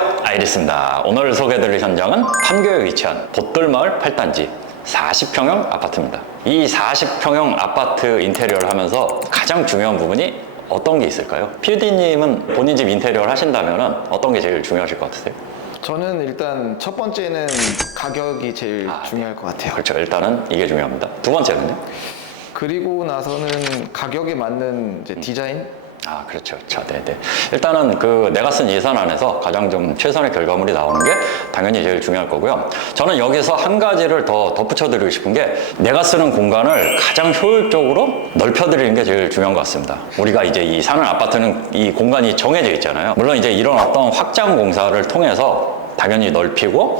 안녕하세요, 아이리스입니다. 오늘 소개해드릴 현장은 판교에 위치한 봇돌마을 8단지 40평형 아파트입니다. 이 40평형 아파트 인테리어를 하면서 가장 중요한 부분이 어떤 게 있을까요? PD님은 본인 집 인테리어를 하신다면 어떤 게 제일 중요하실 것 같으세요? 저는 일단 첫 번째는 가격이 제일 중요할 것 같아요. 그렇죠. 일단은 이게 중요합니다. 두 번째는요? 그리고 나서는 가격에 맞는 이제 디자인? 그렇죠. 자, 네네. 일단은 내가 쓴 예산 안에서 가장 좀 최선의 결과물이 나오는 게 당연히 제일 중요할 거고요. 저는 여기서 한 가지를 더 덧붙여 드리고 싶은 게 내가 쓰는 공간을 가장 효율적으로 넓혀드리는 게 제일 중요한 것 같습니다. 우리가 이제 이 사는 아파트는 이 공간이 정해져 있잖아요. 물론 이제 이런 어떤 확장 공사를 통해서 당연히 넓히고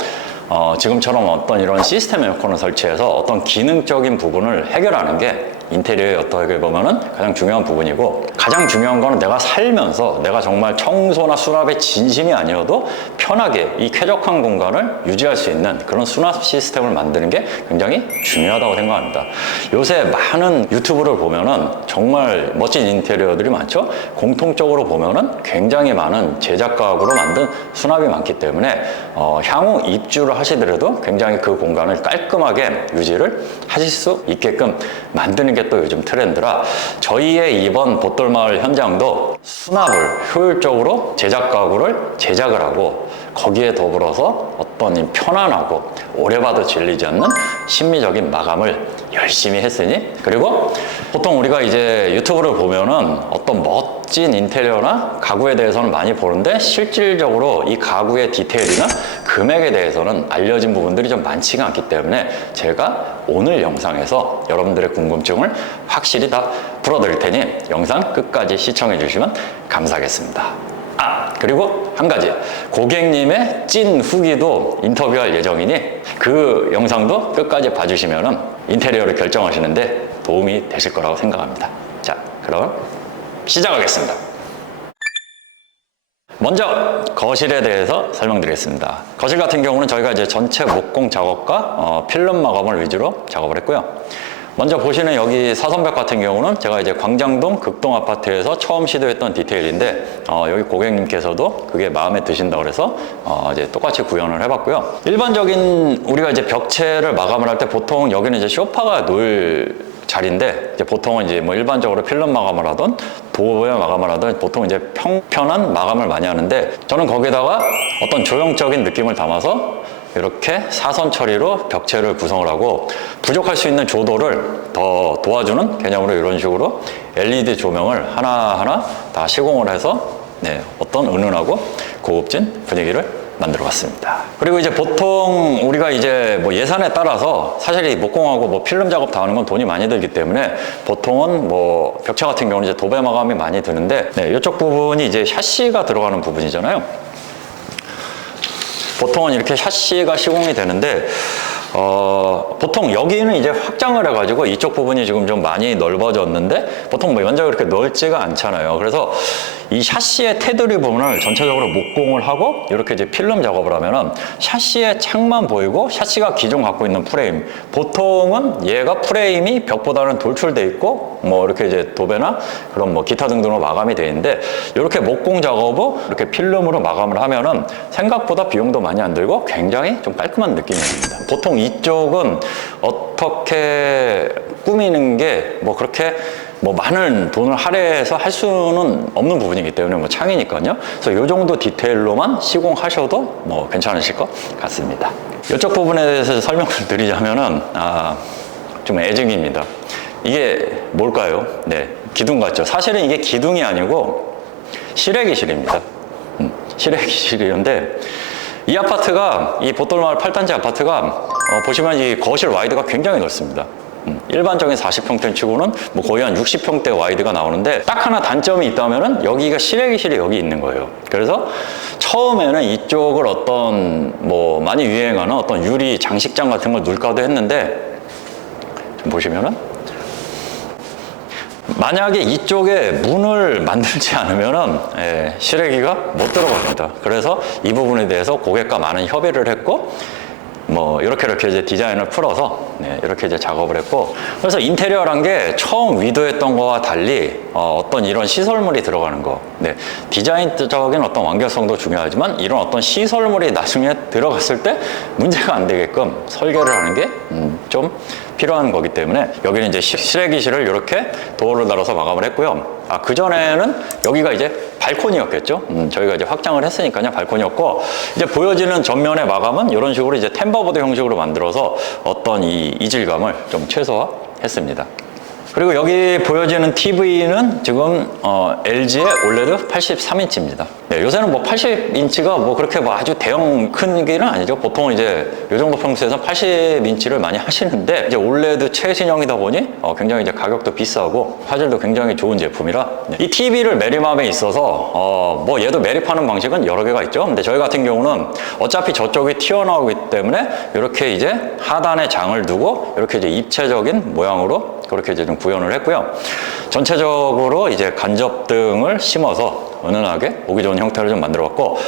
지금처럼 어떤 이런 시스템 에어컨을 설치해서 어떤 기능적인 부분을 해결하는 게 인테리어에 어떻게 보면은 가장 중요한 부분이고, 가장 중요한 거는 내가 살면서 내가 정말 청소나 수납에 진심이 아니어도 편하게 이 쾌적한 공간을 유지할 수 있는 그런 수납 시스템을 만드는 게 굉장히 중요하다고 생각합니다. 요새 많은 유튜브를 보면은 정말 멋진 인테리어들이 많죠. 공통적으로 보면은 굉장히 많은 제작가구로 만든 수납이 많기 때문에 향후 입주를 하시더라도 굉장히 그 공간을 깔끔하게 유지를 하실 수 있게끔 만드는 게 또 요즘 트렌드라, 저희의 이번 봇돌마을 현장도 수납을 효율적으로 제작 가구를 제작을 하고, 거기에 더불어서 어떤 편안하고 오래 봐도 질리지 않는 심미적인 마감을 열심히 했으니, 그리고 보통 우리가 이제 유튜브를 보면은 어떤 멋진 인테리어나 가구에 대해서는 많이 보는데 실질적으로 이 가구의 디테일이나 금액에 대해서는 알려진 부분들이 좀 많지가 않기 때문에 제가 오늘 영상에서 여러분들의 궁금증을 확실히 다 풀어드릴 테니 영상 끝까지 시청해 주시면 감사하겠습니다. 그리고 한 가지, 고객님의 찐 후기도 인터뷰할 예정이니 그 영상도 끝까지 봐주시면 인테리어를 결정하시는데 도움이 되실 거라고 생각합니다. 자, 그럼 시작하겠습니다. 먼저 거실에 대해서 설명드리겠습니다. 거실 같은 경우는 저희가 이제 전체 목공 작업과 필름 마감을 위주로 작업을 했고요. 먼저 보시는 여기 사선벽 같은 경우는 제가 이제 광장동 극동 아파트에서 처음 시도했던 디테일인데 여기 고객님께서도 그게 마음에 드신다고 그래서 이제 똑같이 구현을 해봤고요. 일반적인 우리가 이제 벽체를 마감을 할 때 보통 여기는 이제 소파가 놓을 자리인데, 이제 보통은 이제 뭐 일반적으로 필름 마감을 하던 도어 마감을 하던 보통 이제 평편한 마감을 많이 하는데, 저는 거기다가 어떤 조형적인 느낌을 담아서 이렇게 사선 처리로 벽체를 구성을 하고, 부족할 수 있는 조도를 더 도와주는 개념으로 이런 식으로 LED 조명을 하나하나 다 시공을 해서 어떤 은은하고 고급진 분위기를 만들어 봤습니다. 그리고 이제 보통 우리가 이제 뭐 예산에 따라서 사실 이 목공하고 뭐 필름 작업 다 하는 건 돈이 많이 들기 때문에 보통은 뭐 벽체 같은 경우는 이제 도배 마감이 많이 드는데, 이쪽 부분이 이제 샤시가 들어가는 부분이잖아요. 보통은 이렇게 샤시가 시공이 되는데 보통 여기는 이제 확장을 해가지고 이쪽 부분이 지금 좀 많이 넓어졌는데 보통 뭐 면적이 그렇게 넓지가 않잖아요. 그래서 이 샤시의 테두리 부분을 전체적으로 목공을 하고 이렇게 이제 필름 작업을 하면은 샤시의 창만 보이고, 샤시가 기존 갖고 있는 프레임, 보통은 얘가 프레임이 벽보다는 돌출돼 있고 뭐 이렇게 이제 도배나 그런 뭐 기타 등등으로 마감이 돼 있는데, 이렇게 목공 작업을 이렇게 필름으로 마감을 하면은 생각보다 비용도 많이 안 들고 굉장히 좀 깔끔한 느낌입니다. 보통 이쪽은 어떻게 꾸미는 게 뭐 그렇게 뭐 많은 돈을 할애해서 할 수는 없는 부분이기 때문에 뭐 창이니까요. 그래서 이 정도 디테일로만 시공하셔도 뭐 괜찮으실 것 같습니다. 이쪽 부분에 대해서 설명을 드리자면은 좀 애증입니다. 이게 뭘까요? 기둥 같죠? 사실은 이게 기둥이 아니고 실외기실입니다. 실외기실인데, 이 아파트가, 이 봇돌마을 8단지 아파트가 보시면 이 거실 와이드가 굉장히 넓습니다. 일반적인 40평대 치고는 뭐 거의 한 60평대 와이드가 나오는데, 딱 하나 단점이 있다면은 여기가 실외기실이 여기 있는 거예요. 그래서 처음에는 이쪽을 어떤 뭐 많이 유행하는 어떤 유리 장식장 같은 걸 넣을까도 했는데, 좀 보시면은 만약에 이쪽에 문을 만들지 않으면은 실외기가 못 들어갑니다. 그래서 이 부분에 대해서 고객과 많은 협의를 했고, 뭐 이렇게 이제 디자인을 풀어서 네, 이렇게 이제 작업을 했고, 그래서 인테리어란 게 처음 의도했던 거와 달리 어떤 이런 시설물이 들어가는 거, 네, 디자인적인 어떤 완결성도 중요하지만 이런 어떤 시설물이 나중에 들어갔을 때 문제가 안 되게끔 설계를 하는 게 좀 필요한 거기 때문에 여기는 이제 실외기실을 이렇게 도어를 달아서 마감을 했고요. 그전에는 여기가 이제 발코니였겠죠. 저희가 이제 확장을 했으니까요. 발코니였고, 이제 보여지는 전면의 마감은 이런 식으로 이제 템버보드 형식으로 만들어서 어떤 이 이질감을 좀 최소화했습니다. 그리고 여기 보여지는 TV는 지금 LG의 올레드 83인치입니다. 네, 요새는 뭐 80인치가 뭐 그렇게 뭐 아주 대형 크기는 아니죠. 보통은 이제 이 정도 평수에서 80인치를 많이 하시는데, 이제 올레드 최신형이다 보니 굉장히 이제 가격도 비싸고 화질도 굉장히 좋은 제품이라, 네. 이 TV를 매립함에 있어서 뭐 얘도 매립하는 방식은 여러 개가 있죠. 근데 저희 같은 경우는 어차피 저쪽이 튀어나오기 때문에 이렇게 이제 하단에 장을 두고 이렇게 이제 입체적인 모양으로 그렇게 이제 좀 구현을 했고요. 전체적으로 이제 간접등을 심어서 은은하게 보기 좋은 형태를 좀 만들어 봤고,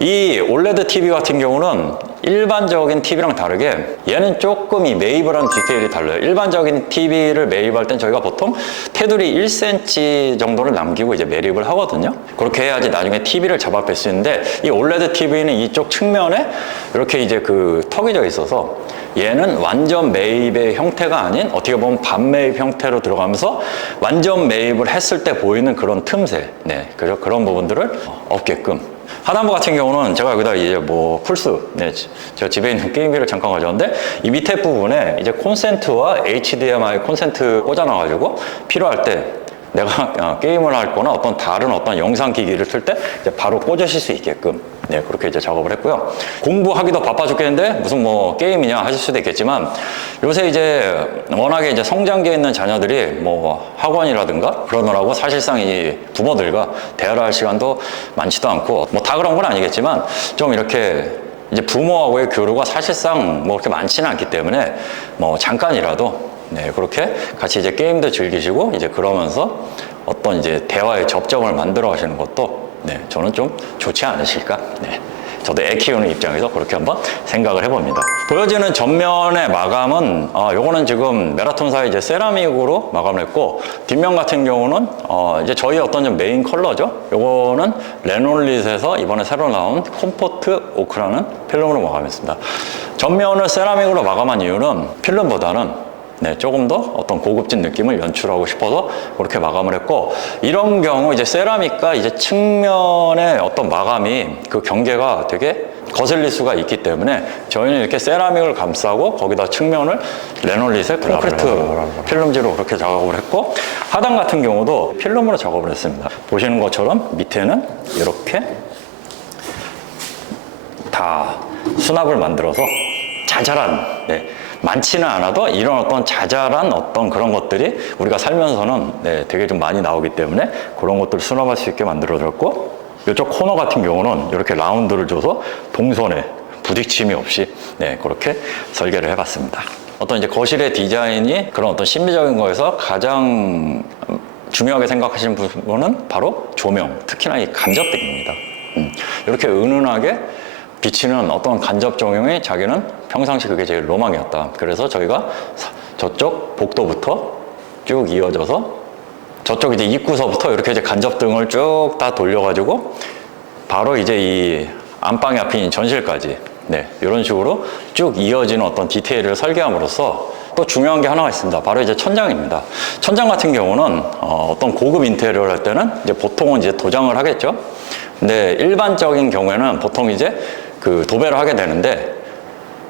이 올레드 TV 같은 경우는 일반적인 TV랑 다르게 얘는 조금 이 매입을 한 디테일이 달라요. 일반적인 TV를 매입할 땐 저희가 보통 테두리 1cm 정도를 남기고 이제 매립을 하거든요. 그렇게 해야지 나중에 TV를 잡아 뺄 수 있는데, 이 올레드 TV는 이쪽 측면에 이렇게 이제 그 턱이 져 있어서 얘는 완전 매입의 형태가 아닌 어떻게 보면 반매입 형태로 들어가면서 완전 매입을 했을 때 보이는 그런 틈새, 네, 그런 부분들을 없게끔. 하단부 같은 경우는 제가 여기다 이제 뭐 플스, 네, 제가 집에 있는 게임기를 잠깐 가져왔는데, 이 밑에 부분에 이제 콘센트와 HDMI 콘센트 꽂아놔가지고 필요할 때 내가 게임을 할 거나 어떤 다른 어떤 영상 기기를 틀 때 이제 바로 꽂으실 수 있게끔, 네, 그렇게 이제 작업을 했고요. 공부하기도 바빠 죽겠는데 무슨 뭐 게임이냐 하실 수도 있겠지만, 요새 이제 워낙에 이제 성장기에 있는 자녀들이 뭐 학원이라든가 그러느라고 사실상 이 부모들과 대화를 할 시간도 많지도 않고, 뭐 다 그런 건 아니겠지만 좀 이렇게 이제 부모하고의 교류가 사실상 뭐 그렇게 많지는 않기 때문에 뭐 잠깐이라도, 네, 그렇게 같이 이제 게임도 즐기시고 이제 그러면서 어떤 이제 대화의 접점을 만들어 가시는 것도, 네, 저는 좀 좋지 않으실까. 네, 저도 애 키우는 입장에서 그렇게 한번 생각을 해봅니다. 보여지는 전면의 마감은 요거는 지금 메라톤사의 이제 세라믹으로 마감을 했고, 뒷면 같은 경우는 이제 저희 어떤 좀 메인 컬러죠. 요거는 레놀릿에서 이번에 새로 나온 콤포트 오크라는 필름으로 마감했습니다. 전면을 세라믹으로 마감한 이유는 필름보다는, 네, 조금 더 어떤 고급진 느낌을 연출하고 싶어서 그렇게 마감을 했고, 이런 경우 이제 세라믹과 이제 측면의 어떤 마감이 그 경계가 되게 거슬릴 수가 있기 때문에 저희는 이렇게 세라믹을 감싸고 거기다 측면을 레놀릿의 콘크리트 필름지로 그렇게 작업을 했고, 하단 같은 경우도 필름으로 작업을 했습니다. 보시는 것처럼 밑에는 이렇게 다 수납을 만들어서 자잘한, 네, 많지는 않아도 이런 어떤 자잘한 어떤 그런 것들이 우리가 살면서는, 네, 되게 좀 많이 나오기 때문에 그런 것들을 수납할 수 있게 만들어졌고, 이쪽 코너 같은 경우는 이렇게 라운드를 줘서 동선에 부딪힘이 없이, 네, 그렇게 설계를 해봤습니다. 어떤 이제 거실의 디자인이 그런 어떤 심미적인 거에서 가장 중요하게 생각하시는 부분은 바로 조명, 특히나 이 간접등입니다. 이렇게 은은하게 비치는 어떤 간접 조명이 자기는 평상시 그게 제일 로망이었다. 그래서 저희가 저쪽 복도부터 쭉 이어져서 저쪽 이제 입구서부터 이렇게 이제 간접등을 쭉 다 돌려가지고 바로 이제 이 안방의 앞인 전실까지, 네, 이런 식으로 쭉 이어지는 어떤 디테일을 설계함으로써 또 중요한 게 하나가 있습니다. 바로 이제 천장입니다. 천장 같은 경우는 어떤 고급 인테리어를 할 때는 이제 보통은 이제 도장을 하겠죠. 근데 일반적인 경우에는 보통 이제 그 도배를 하게 되는데,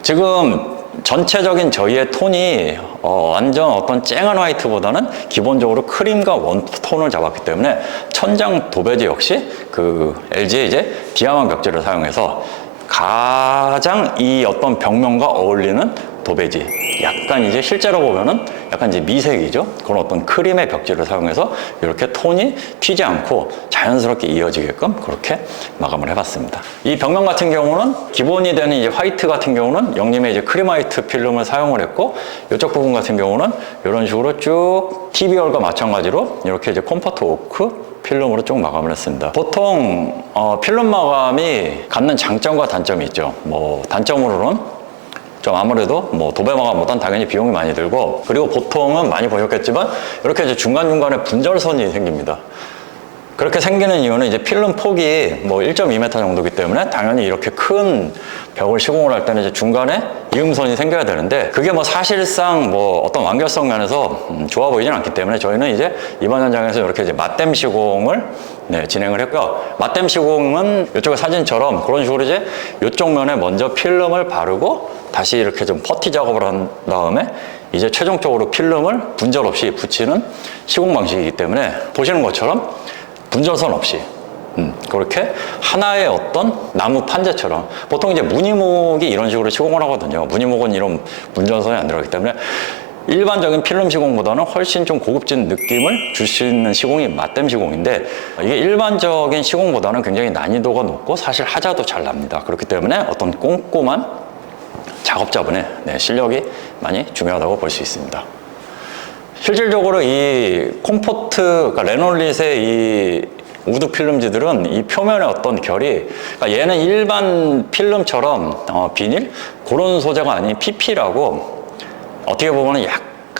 지금 전체적인 저희의 톤이 완전 어떤 쨍한 화이트보다는 기본적으로 크림과 웜톤을 잡았기 때문에 천장 도배지 역시 그 LG의 이제 디아만 벽지를 사용해서 가장 이 어떤 벽면과 어울리는 도배지, 약간 이제 실제로 보면은 약간 이제 미색이죠. 그런 어떤 크림의 벽지를 사용해서 이렇게 톤이 튀지 않고 자연스럽게 이어지게끔 그렇게 마감을 해봤습니다. 이 벽면 같은 경우는 기본이 되는 이제 화이트 같은 경우는 영림의 이제 크림 화이트 필름을 사용을 했고, 이쪽 부분 같은 경우는 이런 식으로 쭉 TV홀과 마찬가지로 이렇게 이제 콤포트 오크 필름으로 쭉 마감을 했습니다. 보통 필름 마감이 갖는 장점과 단점이 있죠. 뭐 단점으로는 좀 아무래도 뭐 도배마감보단 당연히 비용이 많이 들고, 그리고 보통은 많이 보셨겠지만 이렇게 이제 중간중간에 분절선이 생깁니다. 그렇게 생기는 이유는 이제 필름 폭이 뭐 1.2m 정도이기 때문에 당연히 이렇게 큰 벽을 시공을 할 때는 이제 중간에 이음선이 생겨야 되는데, 그게 뭐 사실상 뭐 어떤 완결성 면에서 좋아 보이진 않기 때문에 저희는 이제 이번 현장에서 이렇게 이제 맞댐 시공을 진행을 했고요. 맞댐 시공은 이쪽의 사진처럼 그런 식으로 이제 이쪽 면에 먼저 필름을 바르고 다시 이렇게 좀 퍼티 작업을 한 다음에 이제 최종적으로 필름을 분절 없이 붙이는 시공 방식이기 때문에 보시는 것처럼 분절선 없이 그렇게 하나의 어떤 나무 판재처럼, 보통 이제 무늬목이 이런 식으로 시공을 하거든요. 무늬목은 이런 분절선이 안 들어가기 때문에 일반적인 필름 시공보다는 훨씬 좀 고급진 느낌을 줄 수 있는 시공이 맞댐 시공인데, 이게 일반적인 시공보다는 굉장히 난이도가 높고 사실 하자도 잘 납니다. 그렇기 때문에 어떤 꼼꼼한 작업자분의 실력이 많이 중요하다고 볼 수 있습니다. 실질적으로 이 콤포트, 그러니까 레놀릿의 이 우드 필름지들은 이 표면의 어떤 결이, 그러니까 얘는 일반 필름처럼 비닐 그런 소재가 아닌 PP라고, 어떻게 보면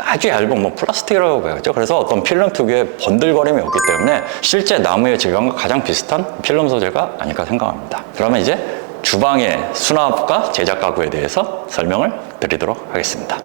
아주 얇은 뭐 플라스틱이라고 봐야죠. 그래서 어떤 필름 특유의 번들거림이 없기 때문에 실제 나무의 질감과 가장 비슷한 필름 소재가 아닐까 생각합니다. 그러면 이제 주방의 수납과 제작 가구에 대해서 설명을 드리도록 하겠습니다.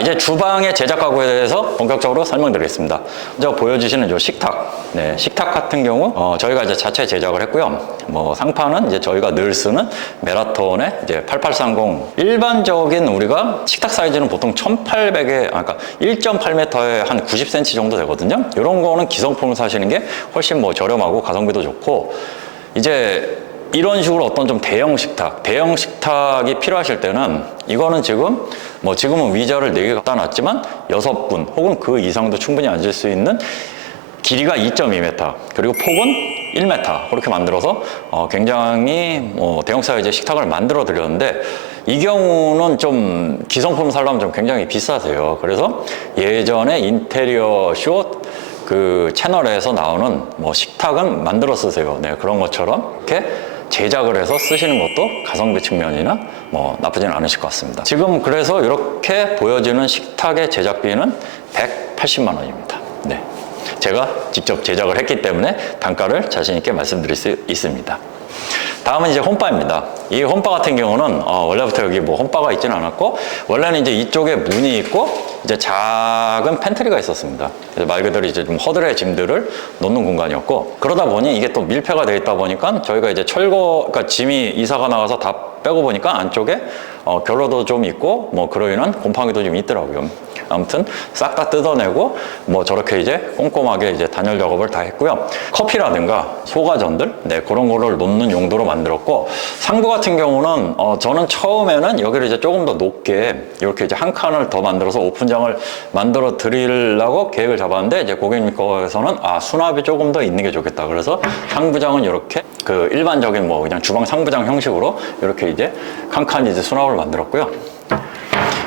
이제 주방의 제작 가구에 대해서 본격적으로 설명드리겠습니다. 먼저 보여주시는 이 식탁. 식탁 같은 경우 저희가 이제 자체 제작을 했고요. 뭐 상판은 이제 저희가 늘 쓰는 메라톤의 이제 8830. 일반적인 우리가 식탁 사이즈는 보통 1800에, 그러니까 1.8m에 한 90cm 정도 되거든요. 이런 거는 기성품을 사시는 게 훨씬 뭐 저렴하고 가성비도 좋고, 이제 이런 식으로 어떤 좀 대형 식탁이 필요하실 때는 이거는 지금은 위자를 4개 갖다 놨지만 6분 혹은 그 이상도 충분히 앉을 수 있는, 길이가 2.2m 그리고 폭은 1m 그렇게 만들어서 굉장히 뭐 대형 사이즈의 식탁을 만들어 드렸는데, 이 경우는 좀 기성품 살려면 좀 굉장히 비싸세요. 그래서 예전에 인테리어 쇼 그 채널에서 나오는 뭐 식탁은 만들어 쓰세요. 그런 것처럼 이렇게 제작을 해서 쓰시는 것도 가성비 측면이나 뭐 나쁘진 않으실 것 같습니다. 지금 그래서 이렇게 보여지는 식탁의 제작비는 180만 원입니다. 제가 직접 제작을 했기 때문에 단가를 자신 있게 말씀드릴 수 있습니다. 다음은 이제 홈바입니다. 이 홈바 같은 경우는 원래부터 여기 뭐 홈바가 있지는 않았고, 원래는 이제 이쪽에 문이 있고 이제 작은 팬트리가 있었습니다. 그래서 말 그대로 이제 좀 허들의 짐들을 놓는 공간이었고, 그러다 보니 이게 또 밀폐가 되어 있다 보니까 저희가 이제 그러니까 짐이 이사가 나가서 다 빼고 보니까 안쪽에 결로도 좀 있고 뭐 그로 인한 곰팡이도 좀 있더라고요. 아무튼 싹 다 뜯어내고 뭐 저렇게 이제 꼼꼼하게 이제 단열 작업을 다 했고요. 커피라든가 소가전들 그런 거를 놓는 용도로 만들었고, 상부 같은 경우는 저는 처음에는 여기를 이제 조금 더 높게 이렇게 이제 한 칸을 더 만들어서 오픈장을 만들어 드리려고 계획을 잡았는데, 이제 고객님 거에서는 수납이 조금 더 있는 게 좋겠다. 그래서 상부장은 이렇게 그 일반적인 뭐 그냥 주방 상부장 형식으로 이렇게 이제 한 칸 이제 수납을 만들었고요.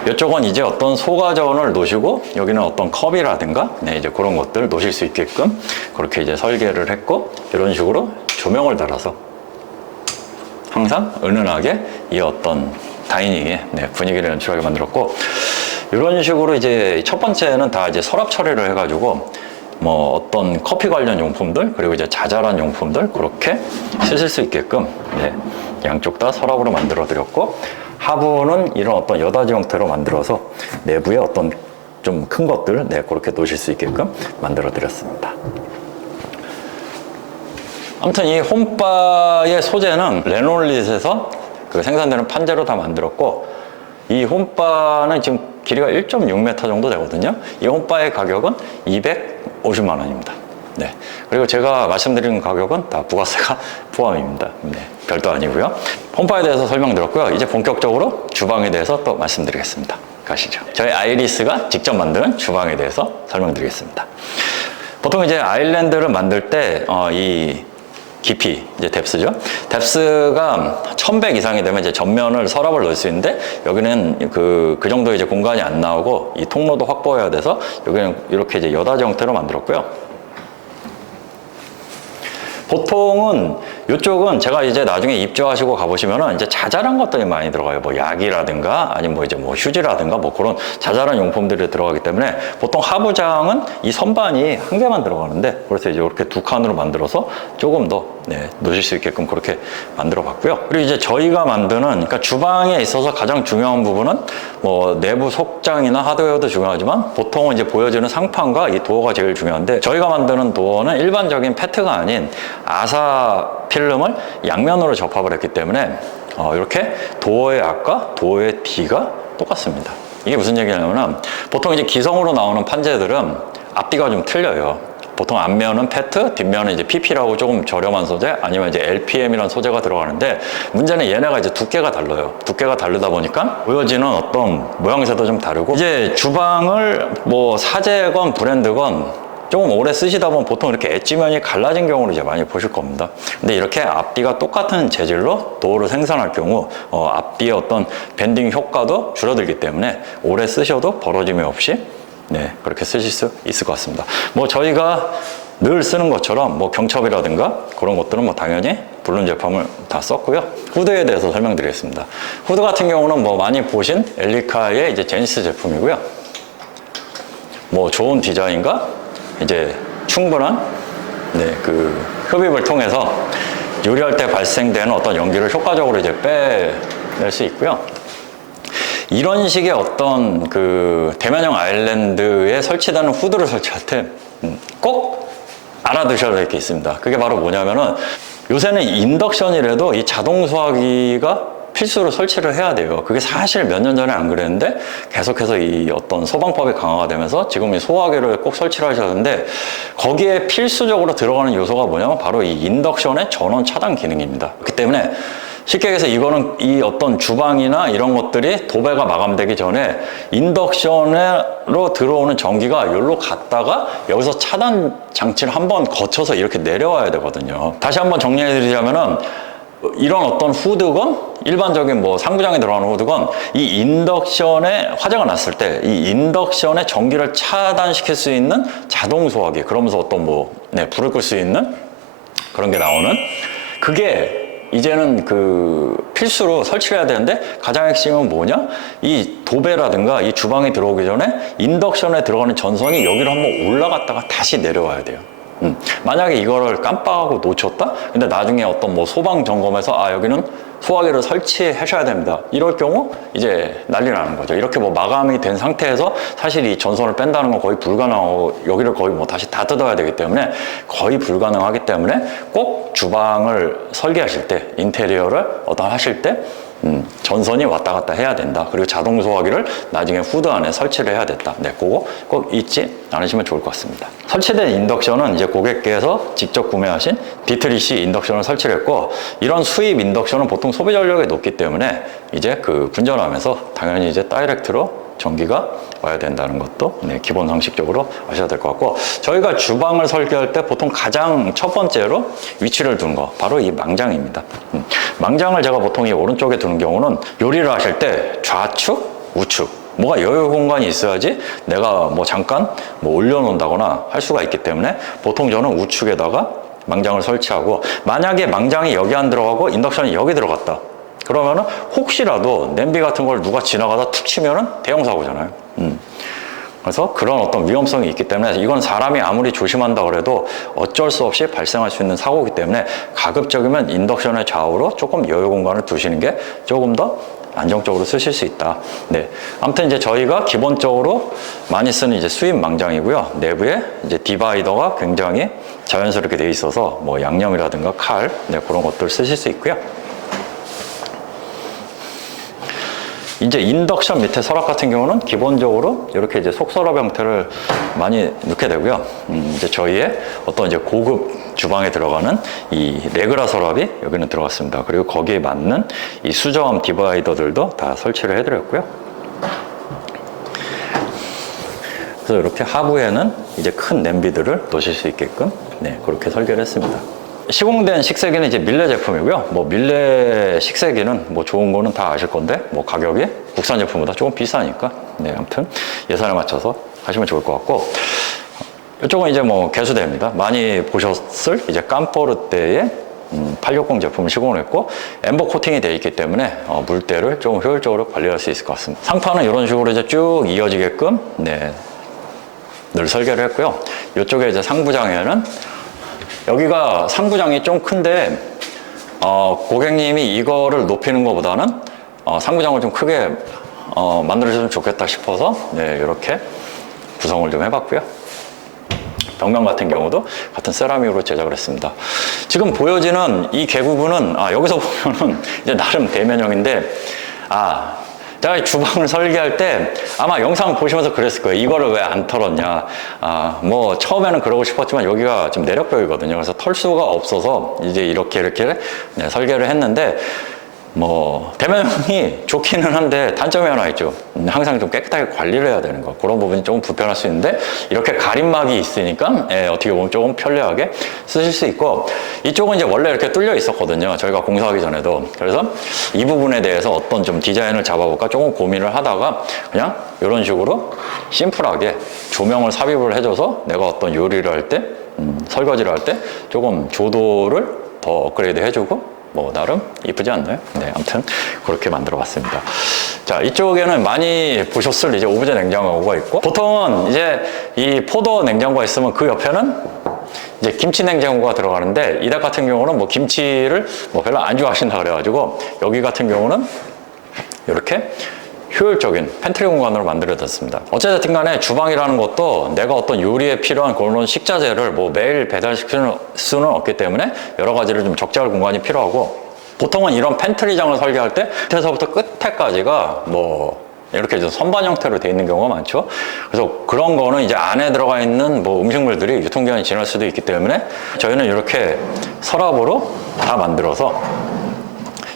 이쪽은 이제 어떤 소가전을 놓으시고, 여기는 어떤 컵이라든가 이제 그런 것들 놓으실 수 있게끔 그렇게 이제 설계를 했고, 이런 식으로 조명을 달아서 항상 은은하게 이 어떤 다이닝의 분위기를 연출하게 만들었고, 이런 식으로 이제 첫 번째는 다 이제 서랍 처리를 해가지고 뭐 어떤 커피 관련 용품들 그리고 이제 자잘한 용품들 그렇게 쓰실 수 있게끔 양쪽 다 서랍으로 만들어 드렸고, 하부는 이런 어떤 여닫이 형태로 만들어서 내부에 어떤 좀 큰 것들 그렇게 놓으실 수 있게끔 만들어 드렸습니다. 아무튼 이 홈바의 소재는 레놀릿에서 그 생산되는 판재로 다 만들었고, 이 홈바는 지금 길이가 1.6m 정도 되거든요. 이 홈바의 가격은 250만 원입니다. 그리고 제가 말씀드리는 가격은 다 부가세가 포함입니다. 별도 아니고요. 홈바에 대해서 설명드렸고요. 이제 본격적으로 주방에 대해서 또 말씀드리겠습니다. 가시죠. 저희 아이리스가 직접 만드는 주방에 대해서 설명드리겠습니다. 보통 이제 아일랜드를 만들 때 이 깊이, 이제 뎁스죠. 뎁스가 1100 이상이 되면 이제 전면을 서랍을 넣을 수 있는데, 여기는 그 정도 이제 공간이 안 나오고 이 통로도 확보해야 돼서 여기는 이렇게 이제 여닫이 형태로 만들었고요. 보통은 이쪽은 제가 이제 나중에 입주하시고 가보시면은 이제 자잘한 것들이 많이 들어가요. 뭐 약이라든가 아니면 뭐 이제 뭐 휴지라든가 뭐 그런 자잘한 용품들이 들어가기 때문에 보통 하부장은 이 선반이 한 개만 들어가는데 그래서 이제 이렇게 두 칸으로 만들어서 조금 더 놓으실 수 있게끔 그렇게 만들어 봤고요. 그리고 이제 저희가 만드는 그러니까 주방에 있어서 가장 중요한 부분은 뭐 내부 속장이나 하드웨어도 중요하지만 보통은 이제 보여지는 상판과 이 도어가 제일 중요한데 저희가 만드는 도어는 일반적인 페트가 아닌 아사 필름을 양면으로 접합을 했기 때문에 이렇게 도어의 앞과 도어의 뒤가 똑같습니다. 이게 무슨 얘기냐면은 보통 이제 기성으로 나오는 판재들은 앞뒤가 좀 틀려요. 보통 앞면은 페트, 뒷면은 이제 PP라고 조금 저렴한 소재, 아니면 이제 LPM이라는 소재가 들어가는데 문제는 얘네가 이제 두께가 달라요. 두께가 다르다 보니까 보여지는 어떤 모양새도 좀 다르고 이제 주방을 뭐 사제건 브랜드건 조금 오래 쓰시다 보면 보통 이렇게 엣지면이 갈라진 경우를 이제 많이 보실 겁니다. 근데 이렇게 앞뒤가 똑같은 재질로 도어를 생산할 경우 앞뒤의 어떤 밴딩 효과도 줄어들기 때문에 오래 쓰셔도 벌어짐이 없이 그렇게 쓰실 수 있을 것 같습니다. 뭐 저희가 늘 쓰는 것처럼 뭐 경첩이라든가 그런 것들은 뭐 당연히 불륜 제품을 다 썼고요. 후드에 대해서 설명드리겠습니다. 후드 같은 경우는 뭐 많이 보신 엘리카의 이제 제니스 제품이고요. 뭐 좋은 디자인과 이제 충분한 그 흡입을 통해서 요리할 때 발생되는 어떤 연기를 효과적으로 이제 빼낼 수 있고요. 이런 식의 어떤 그 대면형 아일랜드에 설치되는 후드를 설치할 때 꼭 알아두셔야 될 게 있습니다. 그게 바로 뭐냐면은 요새는 인덕션이라도 이 자동 소화기가 필수로 설치를 해야 돼요. 그게 사실 몇 년 전에 안 그랬는데 계속해서 이 어떤 소방법이 강화가 되면서 지금 이 소화기를 꼭 설치를 하셨는데 거기에 필수적으로 들어가는 요소가 뭐냐면 바로 이 인덕션의 전원 차단 기능입니다. 그렇기 때문에 쉽게 얘기해서 이거는 이 어떤 주방이나 이런 것들이 도배가 마감되기 전에 인덕션으로 들어오는 전기가 여기로 갔다가 여기서 차단 장치를 한번 거쳐서 이렇게 내려와야 되거든요. 다시 한번 정리해 드리자면은 이런 어떤 후드건 일반적인 뭐 상부장에 들어가는 후드건 이 인덕션에 화재가 났을 때 이 인덕션에 전기를 차단시킬 수 있는 자동 소화기 그러면서 어떤 뭐 불을 끌 수 있는 그런 게 나오는 그게 이제는 그 필수로 설치를 해야 되는데 가장 핵심은 뭐냐? 이 도배라든가 이 주방에 들어오기 전에 인덕션에 들어가는 전선이 여기로 한번 올라갔다가 다시 내려와야 돼요. 만약에 이거를 깜빡하고 놓쳤다? 근데 나중에 어떤 뭐 소방 점검에서 여기는 소화기를 설치하셔야 됩니다. 이럴 경우 이제 난리 나는 거죠. 이렇게 뭐 마감이 된 상태에서 사실 이 전선을 뺀다는 건 거의 불가능하고 여기를 거의 뭐 다시 다 뜯어야 되기 때문에 거의 불가능하기 때문에 꼭 주방을 설계하실 때 인테리어를 하실 때 전선이 왔다 갔다 해야 된다. 그리고 자동 소화기를 나중에 후드 안에 설치를 해야 됐다. 그거 꼭 잊지 않으시면 좋을 것 같습니다. 설치된 인덕션은 이제 고객께서 직접 구매하신 디트리시 인덕션을 설치를 했고 이런 수입 인덕션은 보통 소비 전력이 높기 때문에 이제 그 분전하면서 당연히 이제 다이렉트로 전기가 와야 된다는 것도 기본 상식적으로 아셔야 될 것 같고 저희가 주방을 설계할 때 보통 가장 첫 번째로 위치를 두는 거 바로 이 망장입니다. 망장을 제가 보통 이 오른쪽에 두는 경우는 요리를 하실 때 좌측, 우측 뭐가 여유 공간이 있어야지 내가 뭐 잠깐 뭐 올려놓는다거나 할 수가 있기 때문에 보통 저는 우측에다가 망장을 설치하고 만약에 망장이 여기 안 들어가고 인덕션이 여기 들어갔다. 그러면은 혹시라도 냄비 같은 걸 누가 지나가다 툭 치면은 대형 사고잖아요. 그래서 그런 어떤 위험성이 있기 때문에 이건 사람이 아무리 조심한다 그래도 어쩔 수 없이 발생할 수 있는 사고이기 때문에 가급적이면 인덕션의 좌우로 조금 여유 공간을 두시는 게 조금 더 안정적으로 쓰실 수 있다. 아무튼 이제 저희가 기본적으로 많이 쓰는 이제 수입 망장이고요. 내부에 이제 디바이더가 굉장히 자연스럽게 돼 있어서 뭐 양념이라든가 칼 그런 것들 쓰실 수 있고요. 이제 인덕션 밑에 서랍 같은 경우는 기본적으로 이렇게 이제 속서랍 형태를 많이 넣게 되고요. 이제 저희의 어떤 이제 고급 주방에 들어가는 이 레그라 서랍이 여기는 들어갔습니다. 그리고 거기에 맞는 이 수저암 디바이더들도 다 설치를 해드렸고요. 그래서 이렇게 하부에는 이제 큰 냄비들을 놓으실 수 있게끔 그렇게 설계를 했습니다. 시공된 식세기는 이제 밀레 제품이고요. 뭐 밀레 식세기는 뭐 좋은 거는 다 아실 건데 뭐 가격이 국산 제품보다 조금 비싸니까 아무튼 예산에 맞춰서 하시면 좋을 것 같고 이쪽은 이제 뭐 개수대입니다. 많이 보셨을 이제 깜포르테의 860 제품을 시공을 했고 엠버 코팅이 되어 있기 때문에 물때를 좀 효율적으로 관리할 수 있을 것 같습니다. 상판은 이런 식으로 이제 쭉 이어지게끔 늘 설계를 했고요. 이쪽에 이제 상부장에는 여기가 상부장이 좀 큰데 고객님이 이거를 높이는 것보다는 상부장을 좀 크게 만들어주면 좋겠다 싶어서 이렇게 구성을 좀 해봤고요. 벽면 같은 경우도 같은 세라믹으로 제작을 했습니다. 지금 보여지는 이 개구부는 여기서 보면은 이제 나름 대면형인데 제가 주방을 설계할 때 아마 영상 보시면서 그랬을 거예요. 이거를 왜 안 털었냐. 뭐 처음에는 그러고 싶었지만 여기가 좀 내력벽이거든요. 그래서 털 수가 없어서 이제 이렇게 설계를 했는데 뭐 대면형이 좋기는 한데 단점이 하나 있죠. 항상 좀 깨끗하게 관리를 해야 되는 거. 그런 부분이 조금 불편할 수 있는데 이렇게 가림막이 있으니까 어떻게 보면 조금 편리하게 쓰실 수 있고, 이쪽은 이제 원래 이렇게 뚫려 있었거든요. 저희가 공사하기 전에도. 그래서 이 부분에 대해서 어떤 좀 디자인을 잡아볼까 조금 고민을 하다가 그냥 이런 식으로 심플하게 조명을 삽입을 해줘서 내가 어떤 요리를 할 때 설거지를 할 때 조금 조도를 더 업그레이드 해주고 뭐 나름 이쁘지 않나요? 아무튼 그렇게 만들어 봤습니다. 자, 이쪽에는 많이 보셨을 이제 오브제 냉장고가 있고, 보통은 이제 이 포도 냉장고가 있으면 그 옆에는 이제 김치 냉장고가 들어가는데, 이 댁 같은 경우는 뭐 김치를 뭐 별로 안 좋아하신다 그래가지고 여기 같은 경우는 이렇게 효율적인 팬트리 공간으로 만들어졌습니다. 어쨌든 간에 주방이라는 것도 내가 어떤 요리에 필요한 그런 식자재를 뭐 매일 배달시킬 수는 없기 때문에 여러 가지를 좀 적재할 공간이 필요하고, 보통은 이런 팬트리장을 설계할 때 끝에서부터 끝에까지가 뭐 이렇게 좀 선반 형태로 되어 있는 경우가 많죠. 그래서 그런 거는 이제 안에 들어가 있는 뭐 음식물들이 유통기한이 지날 수도 있기 때문에 저희는 이렇게 서랍으로 다 만들어서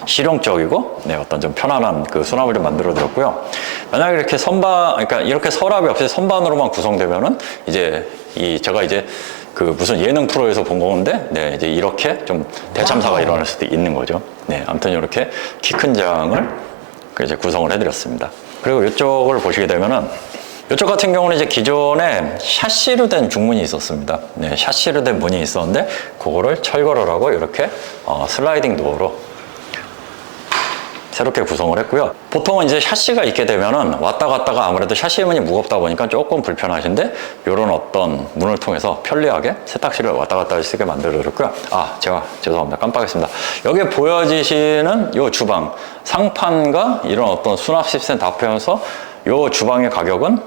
실용적이고 어떤 좀 편안한 그 수납을 좀 만들어 드렸고요. 만약에 이렇게 그러니까 이렇게 서랍이 없이 선반으로만 구성되면은 이제 제가 이제 그 무슨 예능 프로에서 본 건데, 이제 이렇게 좀 대참사가 일어날 수도 있는 거죠. 아무튼 이렇게 키 큰 장을 이제 구성을 해드렸습니다. 그리고 이쪽을 보시게 되면은 이쪽 같은 경우는 이제 기존에 샤시로 된 중문이 있었습니다. 샤시로 된 문이 있었는데 그거를 철거를 하고 이렇게 슬라이딩 도어로 새롭게 구성을 했고요. 보통은 이제 샤시가 있게 되면은 왔다 갔다가 아무래도 샤시 문이 무겁다 보니까 조금 불편하신데, 이런 어떤 문을 통해서 편리하게 세탁실을 왔다 갔다 할 수 있게 만들어 드렸고요. 제가 죄송합니다. 깜빡했습니다. 여기에 보여지시는 이 주방 상판과 이런 어떤 수납 시스템 다 합해서 이 주방의 가격은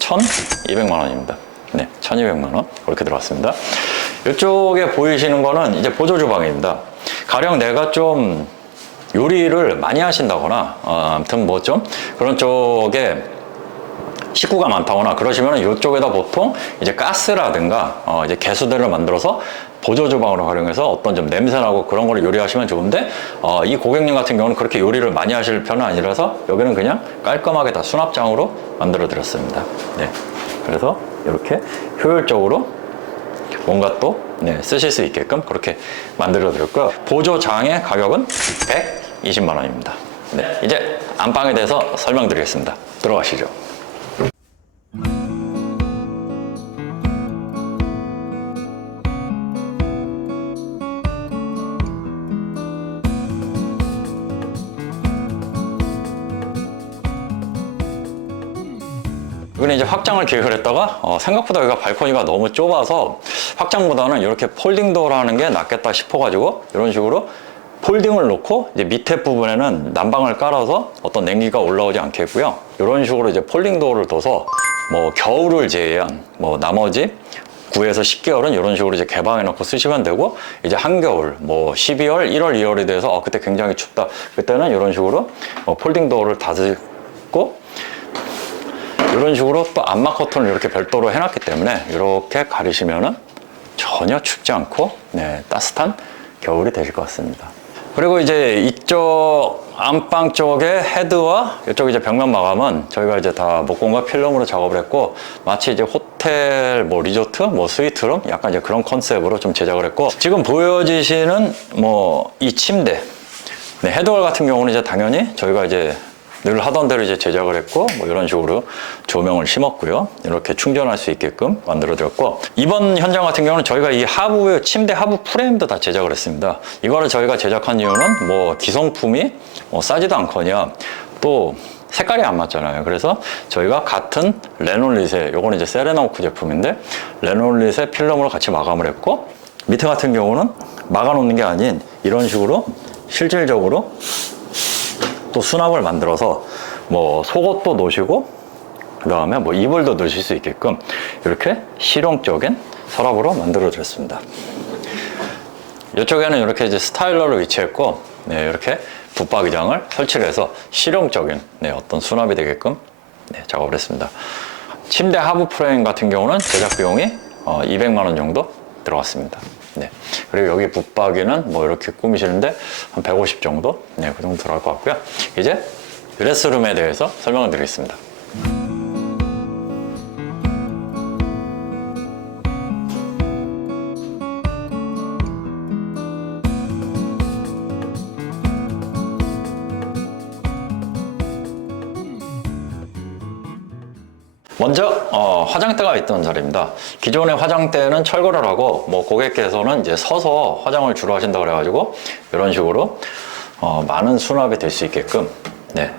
1,200만 원입니다. 1,200만 원 그렇게 들어갔습니다. 이쪽에 보이시는 거는 이제 보조 주방입니다. 가령 내가 좀 요리를 많이 하신다거나 아무튼 뭐 좀 그런 쪽에 식구가 많다거나 그러시면 이쪽에다 보통 이제 가스라든가 이제 개수대를 만들어서 보조 주방으로 활용해서 어떤 좀 냄새나고 그런 거를 요리하시면 좋은데, 이 고객님 같은 경우는 그렇게 요리를 많이 하실 편은 아니라서 여기는 그냥 깔끔하게 다 수납장으로 만들어 드렸습니다. 그래서 이렇게 효율적으로 뭔가 또 쓰실 수 있게끔 그렇게 만들어 드렸고요. 보조장의 가격은 120만 원입니다. 이제 안방에 대해서 설명드리겠습니다. 들어가시죠. 이거는 이제 확장을 계획을 했다가 생각보다 여기가 발코니가 너무 좁아서 확장보다는 이렇게 폴딩 도어를 하는 게 낫겠다 싶어가지고 이런 식으로 폴딩을 놓고 이제 밑에 부분에는 난방을 깔아서 어떤 냉기가 올라오지 않게 했고요. 이런 식으로 이제 폴딩 도어를 둬서 뭐 겨울을 제외한 뭐 나머지 9에서 10개월은 이런 식으로 이제 개방해 놓고 쓰시면 되고, 이제 한겨울 뭐 12월, 1월, 2월이 돼서 그때 굉장히 춥다. 그때는 이런 식으로 폴딩 도어를 닫고 이런 식으로 또 암막 커튼을 이렇게 별도로 해놨기 때문에 이렇게 가리시면은 전혀 춥지 않고 따뜻한 겨울이 되실 것 같습니다. 그리고 이제 이쪽 안방 쪽에 헤드와 이쪽 이제 벽면 마감은 저희가 이제 다 목공과 필름으로 작업을 했고, 마치 이제 호텔 뭐 리조트 뭐 스위트룸 약간 이제 그런 컨셉으로 좀 제작을 했고, 지금 보여지시는 뭐 이 침대 헤드월 같은 경우는 이제 당연히 저희가 이제 늘 하던 대로 이제 제작을 했고, 뭐 이런 식으로 조명을 심었고요. 이렇게 충전할 수 있게끔 만들어 드렸고, 이번 현장 같은 경우는 저희가 이 하부, 침대 하부 프레임도 다 제작을 했습니다. 이거를 저희가 제작한 이유는 뭐 기성품이 뭐 싸지도 않거냐, 또 색깔이 안 맞잖아요. 그래서 저희가 같은 레놀릿의, 요거는 이제 세레나우크 제품인데, 레놀릿의 필름으로 같이 마감을 했고, 밑에 같은 경우는 막아 놓는 게 아닌 이런 식으로 실질적으로 또 수납을 만들어서 뭐 속옷도 놓으시고, 그 다음에 뭐 이불도 넣으실 수 있게끔 이렇게 실용적인 서랍으로 만들어 드렸습니다. 이쪽에는 이렇게 이제 스타일러를 위치했고, 네, 이렇게 붙박이장을 설치를 해서 실용적인 어떤 수납이 되게끔 작업을 했습니다. 침대 하부 프레임 같은 경우는 제작 비용이 200만 원 정도 들어갔습니다. 네. 그리고 여기 붙박이는 뭐 이렇게 꾸미시는데 한 150 정도? 네, 그 정도 들어갈 것 같고요. 이제 드레스룸에 대해서 설명을 드리겠습니다. 먼저 화장대가 있던 자리입니다. 기존의 화장대는 철거를 하고 뭐 고객께서는 이제 서서 화장을 주로 하신다고 그래가지고 이런 식으로 많은 수납이 될 수 있게끔, 네,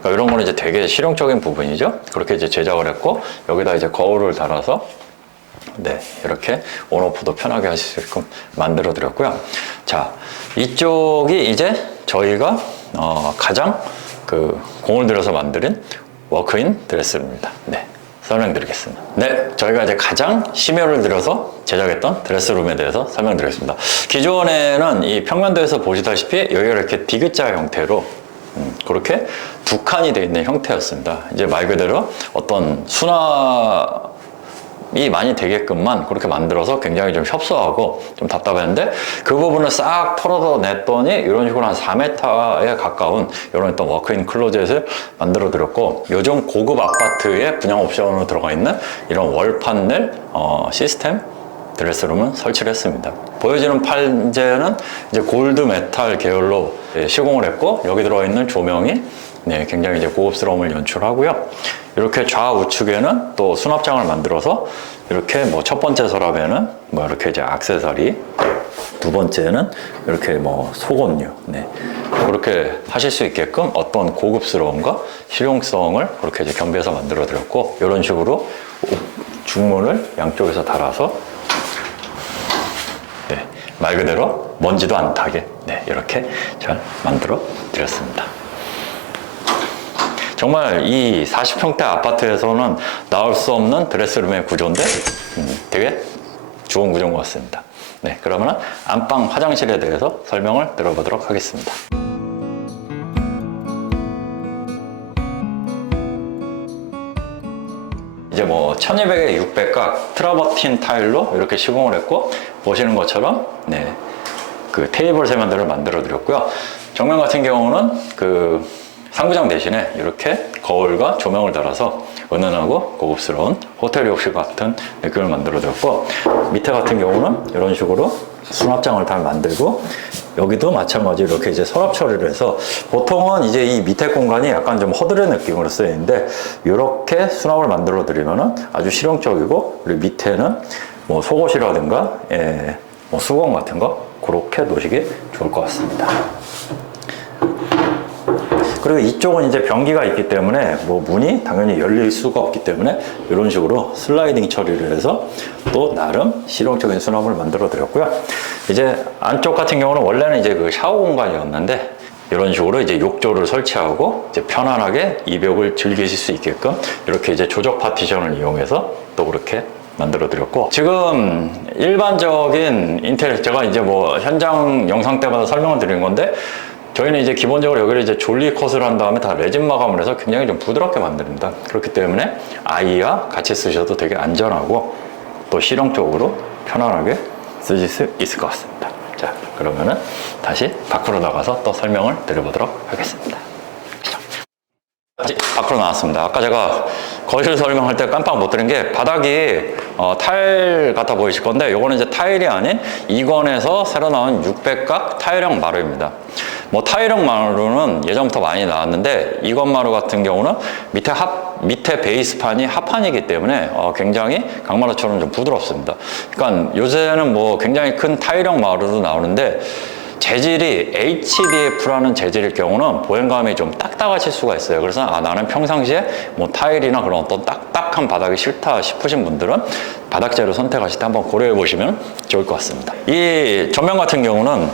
그러니까 이런 거는 이제 되게 실용적인 부분이죠. 그렇게 이제 제작을 했고, 여기다 이제 거울을 달아서 네, 이렇게 온오프도 편하게 하실 수 있게끔 만들어 드렸고요. 자, 이쪽이 이제 저희가 가장 공을 들여서 만드는 워크인 드레스룸입니다. 네, 설명드리겠습니다. 네, 저희가 이제 가장 심혈을 들여서 제작했던 드레스룸에 대해서 설명드리겠습니다. 기존에는 이 평면도에서 보시다시피 여기가 이렇게 디귿자 형태로 그렇게 두 칸이 되어 있는 형태였습니다. 이제 말 그대로 어떤 수납이 많이 되게끔만 그렇게 만들어서 굉장히 좀 협소하고 좀 답답했는데, 그 부분을 싹 털어냈더니 이런 식으로 한 4m에 가까운 이런 어떤 워크인 클로젯을 만들어 드렸고, 요즘 고급 아파트의 분양 옵션으로 들어가 있는 이런 월 판넬 시스템 드레스룸은 설치를 했습니다. 보여지는 판재는 이제 골드 메탈 계열로 시공을 했고, 여기 들어있는 조명이 굉장히 이제 고급스러움을 연출하고요. 이렇게 좌우측에는 또 수납장을 만들어서 이렇게 뭐 첫 번째 서랍에는 뭐 이렇게 이제 액세서리, 두 번째는 이렇게 뭐 속옷류, 네, 그렇게 하실 수 있게끔 어떤 고급스러움과 실용성을 그렇게 이제 겸비해서 만들어 드렸고, 이런 식으로 중문을 양쪽에서 달아서 네, 말 그대로 먼지도 안 타게 이렇게 잘 만들어 드렸습니다. 정말 이 40평대 아파트에서는 나올 수 없는 드레스룸의 구조인데 되게 좋은 구조인 것 같습니다. 네, 그러면 안방 화장실에 대해서 설명을 들어보도록 하겠습니다. 이제 뭐 1200에 600각 트라버틴 타일로 이렇게 시공을 했고, 보시는 것처럼 그 테이블 세면대를 만들어 드렸고요. 정면 같은 경우는 상부장 대신에 이렇게 거울과 조명을 달아서 은은하고 고급스러운 호텔 욕실 같은 느낌을 만들어 드렸고, 밑에 같은 경우는 이런 식으로 수납장을 다 만들고, 여기도 마찬가지로 이렇게 이제 서랍 처리를 해서, 보통은 이제 이 밑에 공간이 약간 좀 허드렛 느낌으로 쓰이는데 이렇게 수납을 만들어 드리면은 아주 실용적이고, 그리고 밑에는 뭐 속옷이라든가 뭐 수건 같은 거 그렇게 놓으시기 좋을 것 같습니다. 그리고 이쪽은 이제 변기가 있기 때문에 뭐 문이 당연히 열릴 수가 없기 때문에 이런 식으로 슬라이딩 처리를 해서 또 나름 실용적인 수납을 만들어 드렸고요. 이제 안쪽 같은 경우는 원래는 이제 그 샤워 공간이었는데, 이런 식으로 이제 욕조를 설치하고 이제 편안하게 입욕을 즐기실 수 있게끔 이렇게 이제 조적 파티션을 이용해서 또 그렇게 만들어 드렸고, 지금 일반적인 인테리어, 제가 이제 뭐 현장 영상 때마다 설명을 드리는 건데, 저희는 이제 기본적으로 여기를 이제 졸리 컷을 한 다음에 다 레진 마감을 해서 굉장히 좀 부드럽게 만듭니다. 그렇기 때문에 아이와 같이 쓰셔도 되게 안전하고 또 실용적으로 편안하게 쓰실 수 있을 것 같습니다. 자, 그러면은 다시 밖으로 나가서 또 설명을 드려보도록 하겠습니다. 다시 밖으로 나왔습니다. 아까 제가 거실 설명할 때 깜빡 못 드린 게, 바닥이 타일 같아 보이실 건데, 요거는 이제 타일이 아닌 이건에서 새로 나온 600각 타일형 마루입니다. 뭐 타일형 마루는 예전부터 많이 나왔는데 이것 마루 같은 경우는 밑에 베이스판이 합판이기 때문에 굉장히 강마루처럼 좀 부드럽습니다. 그러니까 요새는 뭐 굉장히 큰 타일형 마루도 나오는데 재질이 HDF라는 재질일 경우는 보행감이 좀 딱딱하실 수가 있어요. 그래서 나는 평상시에 뭐 타일이나 그런 어떤 딱딱한 바닥이 싫다 싶으신 분들은 바닥재를 선택하실 때 한번 고려해 보시면 좋을 것 같습니다. 이 전면 같은 경우는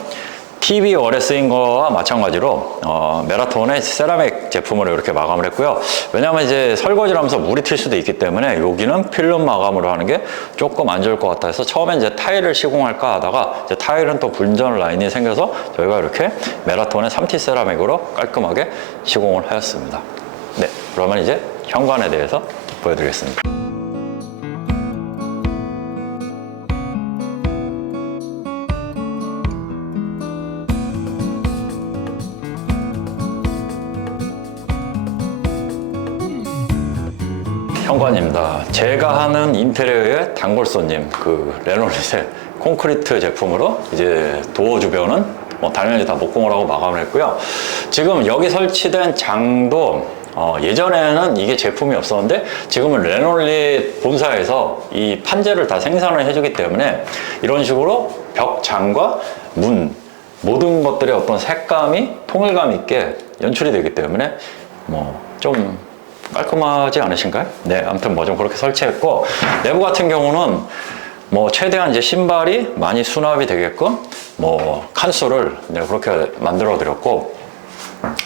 TV월에 쓰인 거와 마찬가지로 메라톤의 세라믹 제품으로 이렇게 마감을 했고요. 왜냐하면 이제 설거지를 하면서 물이 튈 수도 있기 때문에 여기는 필름 마감으로 하는 게 조금 안 좋을 것 같아서 처음엔 이제 타일을 시공할까 하다가 이제 타일은 또 분전 라인이 생겨서 저희가 이렇게 메라톤의 3T 세라믹으로 깔끔하게 시공을 하였습니다. 네, 그러면 이제 현관에 대해서 보여드리겠습니다. 현관입니다. 제가 하는 인테리어의 단골손님, 그 레놀릿의 콘크리트 제품으로 이제 도어 주변은 당연히 다 목공을 하고 마감을 했고요. 지금 여기 설치된 장도 예전에는 이게 제품이 없었는데 지금은 레놀릿 본사에서 이 판재를 다 생산을 해주기 때문에 이런 식으로 벽장과 문 모든 것들의 어떤 색감이 통일감 있게 연출이 되기 때문에 좀 깔끔하지 않으신가요? 네, 아무튼 좀 그렇게 설치했고, 내부 같은 경우는 최대한 이제 신발이 많이 수납이 되게끔 칸수를 그렇게 만들어 드렸고,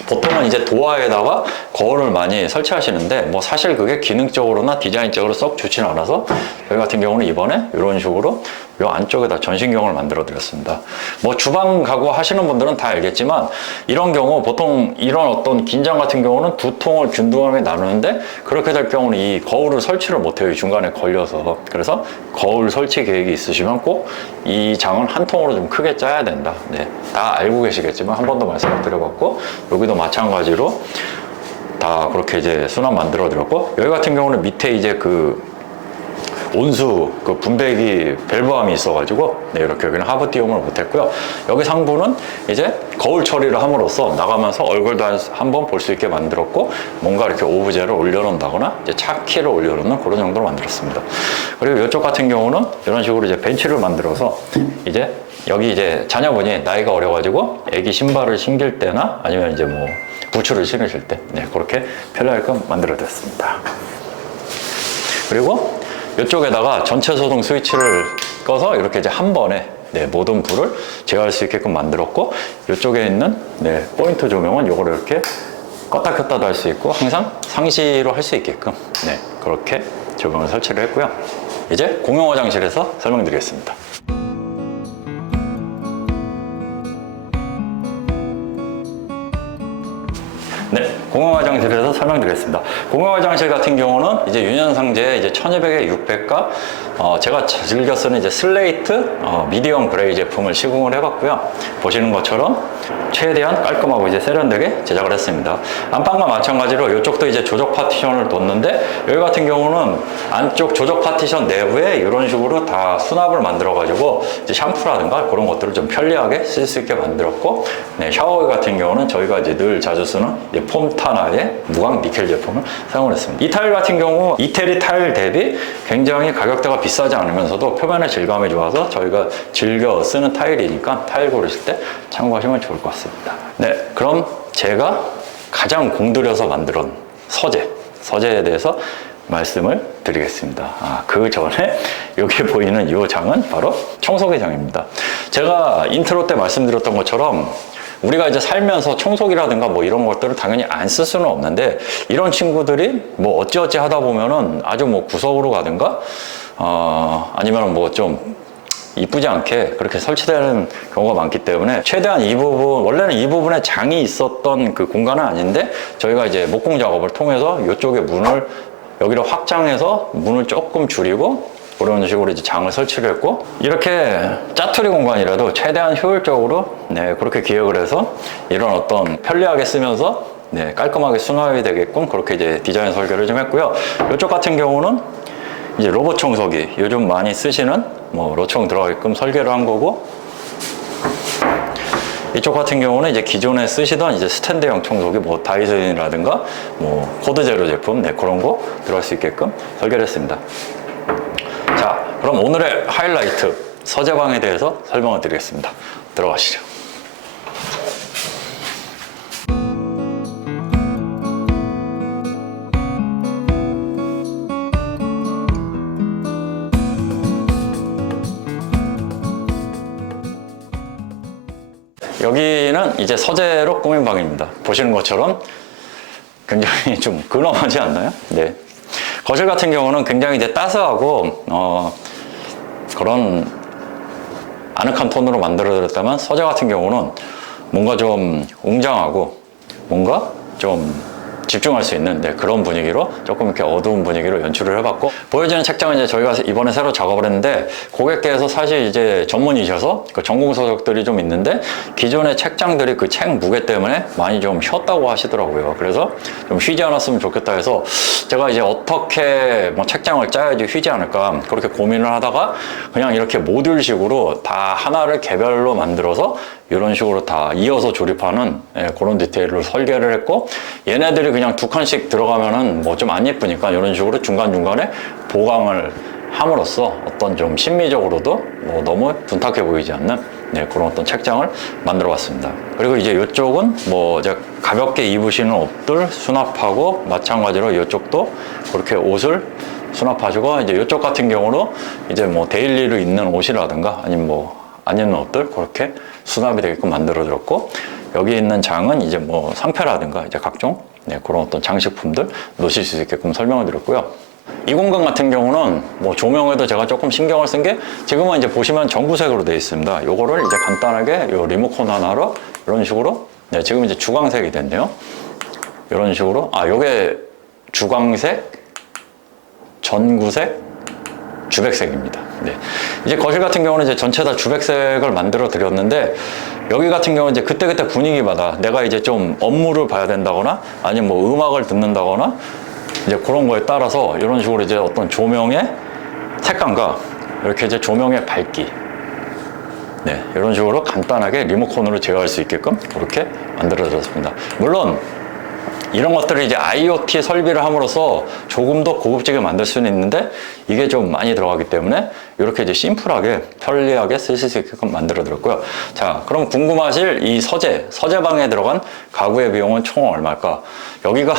보통은 이제 도어에다가 거울을 많이 설치하시는데 사실 그게 기능적으로나 디자인적으로 썩 좋지는 않아서 저희 같은 경우는 이번에 이런 식으로 이 안쪽에다 전신경을 만들어 드렸습니다. 주방 가구 하시는 분들은 다 알겠지만 이런 경우 보통 이런 어떤 긴장 같은 경우는 두 통을 균등하게 나누는데 그렇게 될 경우는 이 거울을 설치를 못해요. 중간에 걸려서. 그래서 거울 설치 계획이 있으시면 꼭 이 장은 한 통으로 좀 크게 짜야 된다. 네, 다 알고 계시겠지만 한 번 더 말씀을 드려봤고, 여기도 마찬가지로 다 그렇게 이제 수납 만들어 드렸고, 여기 같은 경우는 밑에 이제 온수 분배기 밸브함이 있어가지고 이렇게 여기는 하부 띄움을 못했고요. 여기 상부는 이제 거울 처리를 함으로써 나가면서 얼굴도 한번 볼 수 있게 만들었고, 뭔가 이렇게 오브제를 올려놓는다거나 이제 차키를 올려놓는 그런 정도로 만들었습니다. 그리고 이쪽 같은 경우는 이런 식으로 이제 벤치를 만들어서 이제 여기 이제 자녀분이 나이가 어려가지고 애기 신발을 신길 때나 아니면 이제 부츠를 신으실 때 그렇게 편리하게끔 만들어드렸습니다. 그리고 이쪽에다가 전체 소등 스위치를 꺼서 이렇게 이제 한 번에 모든 불을 제어할 수 있게끔 만들었고, 이쪽에 있는 포인트 조명은 요거를 이렇게 껐다 켰다도 할 수 있고 항상 상시로 할 수 있게끔 그렇게 조명을 설치를 했고요. 이제 공용 화장실에서 설명드리겠습니다. 네, 공용 화장실에서 설명드리겠습니다. 공용 화장실 같은 경우는 이제 유년상제 이제 1200에 600과 제가 즐겨 쓰는 이제 슬레이트 미디엄 그레이 제품을 시공을 해봤고요. 보시는 것처럼 최대한 깔끔하고 이제 세련되게 제작을 했습니다. 안방과 마찬가지로 이쪽도 이제 조적 파티션을 뒀는데, 여기 같은 경우는 안쪽 조적 파티션 내부에 이런 식으로 다 수납을 만들어가지고 이제 샴푸라든가 그런 것들을 좀 편리하게 쓸 수 있게 만들었고, 샤워기 같은 경우는 저희가 이제 늘 자주 쓰는 폼타나의 무광 니켈 제품을 사용을 했습니다. 이 타일 같은 경우 이태리 타일 대비 굉장히 가격대가 비싸지 않으면서도 표면의 질감이 좋아서 저희가 즐겨 쓰는 타일이니까 타일 고르실 때 참고하시면 좋을 것 같습니다. 네, 그럼 제가 가장 공들여서 만든 서재에 대해서 말씀을 드리겠습니다. 그 전에 여기 보이는 이 장은 바로 청소기 장입니다. 제가 인트로 때 말씀드렸던 것처럼 우리가 이제 살면서 청소기라든가 이런 것들을 당연히 안 쓸 수는 없는데, 이런 친구들이 어찌어찌 하다 보면은 아주 구석으로 가든가 아니면 좀 이쁘지 않게 그렇게 설치되는 경우가 많기 때문에 최대한 이 부분, 원래는 이 부분에 장이 있었던 그 공간은 아닌데 저희가 이제 목공 작업을 통해서 이쪽에 문을 여기를 확장해서 문을 조금 줄이고 그런 식으로 이제 장을 설치를 했고, 이렇게 짜투리 공간이라도 최대한 효율적으로 그렇게 기획을 해서 이런 어떤 편리하게 쓰면서 깔끔하게 수납이 되게끔 그렇게 이제 디자인 설계를 좀 했고요. 이쪽 같은 경우는 이제 로봇 청소기, 요즘 많이 쓰시는 로청 들어가게끔 설계를 한 거고, 이쪽 같은 경우는 이제 기존에 쓰시던 이제 스탠드형 청소기, 뭐 다이슨이라든가 뭐 코드제로 제품, 네, 그런 거 들어갈 수 있게끔 설계를 했습니다. 자, 그럼 오늘의 하이라이트 서재방에 대해서 설명을 드리겠습니다. 들어가시죠. 여기는 이제 서재로 꾸민 방입니다. 보시는 것처럼 굉장히 좀 근엄하지 않나요? 네. 거실 같은 경우는 굉장히 이제 따스하고 그런 아늑한 톤으로 만들어드렸다면, 서재 같은 경우는 뭔가 좀 웅장하고 뭔가 좀 집중할 수 있는, 네, 그런 분위기로 조금 이렇게 어두운 분위기로 연출을 해봤고, 보여지는 책장은 이제 저희가 이번에 새로 작업을 했는데, 고객께서 사실 이제 전문이셔서 그 전공 서적들이 좀 있는데, 기존의 책장들이 그 책 무게 때문에 많이 좀 휘었다고 하시더라고요. 그래서 좀 휘지 않았으면 좋겠다 해서 제가 이제 어떻게 뭐 책장을 짜야지 휘지 않을까 그렇게 고민을 하다가, 그냥 이렇게 모듈식으로 다 하나를 개별로 만들어서 이런 식으로 다 이어서 조립하는, 예, 그런 디테일로 설계를 했고, 얘네들이 그냥 두 칸씩 들어가면은 뭐 좀 안 예쁘니까 이런 식으로 중간중간에 보강을 함으로써 어떤 좀 심미적으로도 뭐 너무 둔탁해 보이지 않는, 네, 그런 어떤 책장을 만들어 봤습니다. 그리고 이제 이쪽은 뭐 이제 가볍게 입으시는 옷들 수납하고, 마찬가지로 이쪽도 그렇게 옷을 수납하시고, 이제 이쪽 같은 경우는 이제 뭐 데일리로 입는 옷이라든가 아니면 뭐 안 입는 옷들 그렇게 수납이 되게끔 만들어드렸고, 여기 있는 장은 이제 뭐 상패라든가 이제 각종, 네, 그런 어떤 장식품들 놓으실 수 있게끔 설명을 드렸고요. 이 공간 같은 경우는 뭐 조명에도 제가 조금 신경을 쓴 게, 지금은 이제 보시면 전구색으로 되어 있습니다. 요거를 이제 간단하게 요 리모컨 하나로 이런 식으로, 네, 지금 이제 주광색이 됐네요. 이런 식으로, 요게 주광색, 전구색, 주백색입니다. 네. 이제 거실 같은 경우는 이제 전체 다 주백색을 만들어 드렸는데, 여기 같은 경우는 이제 그때그때 분위기마다 내가 이제 좀 업무를 봐야 된다거나 아니면 뭐 음악을 듣는다거나 이제 그런 거에 따라서 이런 식으로 이제 어떤 조명의 색감과 이렇게 이제 조명의 밝기, 네, 이런 식으로 간단하게 리모컨으로 제어할 수 있게끔 그렇게 만들어 드렸습니다. 물론 이런 것들을 이제 IoT 설비를 함으로써 조금 더 고급지게 만들 수는 있는데, 이게 좀 많이 들어가기 때문에 이렇게 이제 심플하게 편리하게 쓰실 수 있게끔 만들어 드렸고요. 자, 그럼 궁금하실 이 서재방에 들어간 가구의 비용은 총 얼마일까? 여기가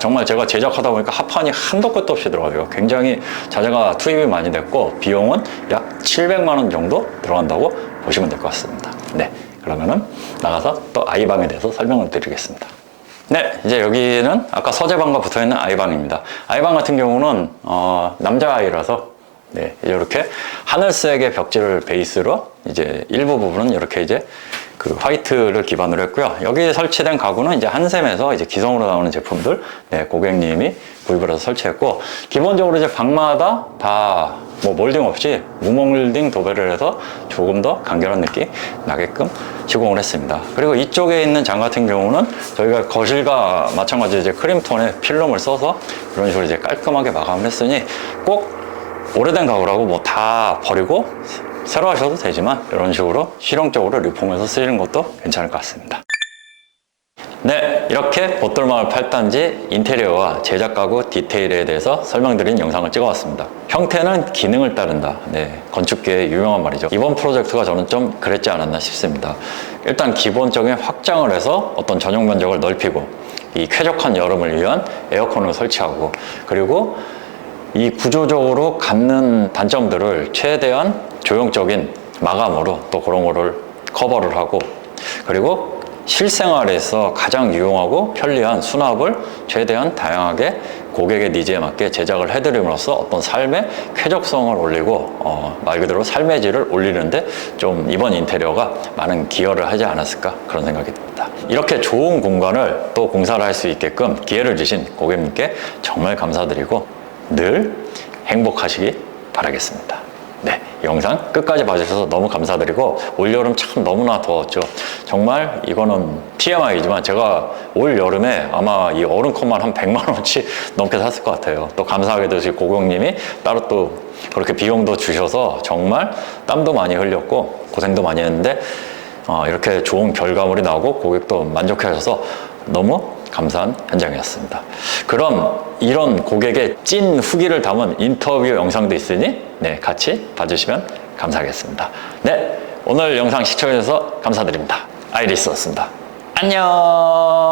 정말 제가 제작하다 보니까 합판이 한도 끝도 없이 들어가요. 굉장히 자재가 투입이 많이 됐고, 비용은 약 700만 원 정도 들어간다고 보시면 될 것 같습니다. 네, 그러면은 나가서 또 아이방에 대해서 설명을 드리겠습니다. 네, 이제 여기는 아까 서재방과 붙어있는 아이방입니다. 아이방 같은 경우는 남자아이라서, 네, 이렇게 하늘색의 벽지를 베이스로 이제 일부 부분은 이렇게 이제 그 화이트를 기반으로 했고요. 여기 설치된 가구는 이제 한샘에서 이제 기성으로 나오는 제품들, 네, 고객님이 구입을 해서 설치했고, 기본적으로 이제 방마다 다 뭐 몰딩 없이 무몰딩 도배를 해서 조금 더 간결한 느낌 나게끔 시공을 했습니다. 그리고 이쪽에 있는 장 같은 경우는 저희가 거실과 마찬가지로 이제 크림톤에 필름을 써서 이런 식으로 이제 깔끔하게 마감을 했으니, 꼭 오래된 가구라고 뭐 다 버리고 새로 하셔도 되지만 이런 식으로 실용적으로 리폼해서 쓰시는 것도 괜찮을 것 같습니다. 네, 이렇게 보돌마을 8단지 인테리어와 제작 가구 디테일에 대해서 설명드린 영상을 찍어왔습니다. 형태는 기능을 따른다. 네, 건축계의 유명한 말이죠. 이번 프로젝트가 저는 좀 그랬지 않았나 싶습니다. 일단 기본적인 확장을 해서 어떤 전용 면적을 넓히고, 이 쾌적한 여름을 위한 에어컨을 설치하고, 그리고 이 구조적으로 갖는 단점들을 최대한 조형적인 마감으로 또 그런 거를 커버를 하고, 그리고 실생활에서 가장 유용하고 편리한 수납을 최대한 다양하게 고객의 니즈에 맞게 제작을 해드림으로써 어떤 삶의 쾌적성을 올리고 말 그대로 삶의 질을 올리는데 좀 이번 인테리어가 많은 기여를 하지 않았을까, 그런 생각이 듭니다. 이렇게 좋은 공간을 또 공사를 할 수 있게끔 기회를 주신 고객님께 정말 감사드리고 늘 행복하시기 바라겠습니다. 네, 영상 끝까지 봐주셔서 너무 감사드리고, 올여름 참 너무나 더웠죠. 정말 이거는 TMI지만 제가 올여름에 아마 이 얼음컵만 한 100만 원치 넘게 샀을 것 같아요. 또 감사하게도 지금 고객님이 따로 또 그렇게 비용도 주셔서 정말 땀도 많이 흘렸고 고생도 많이 했는데, 이렇게 좋은 결과물이 나오고 고객도 만족해 하셔서 너무 감사한 현장이었습니다. 그럼 이런 고객의 찐 후기를 담은 인터뷰 영상도 있으니 네, 같이 봐주시면 감사하겠습니다. 네, 오늘 영상 시청해주셔서 감사드립니다. 아이리스였습니다. 안녕.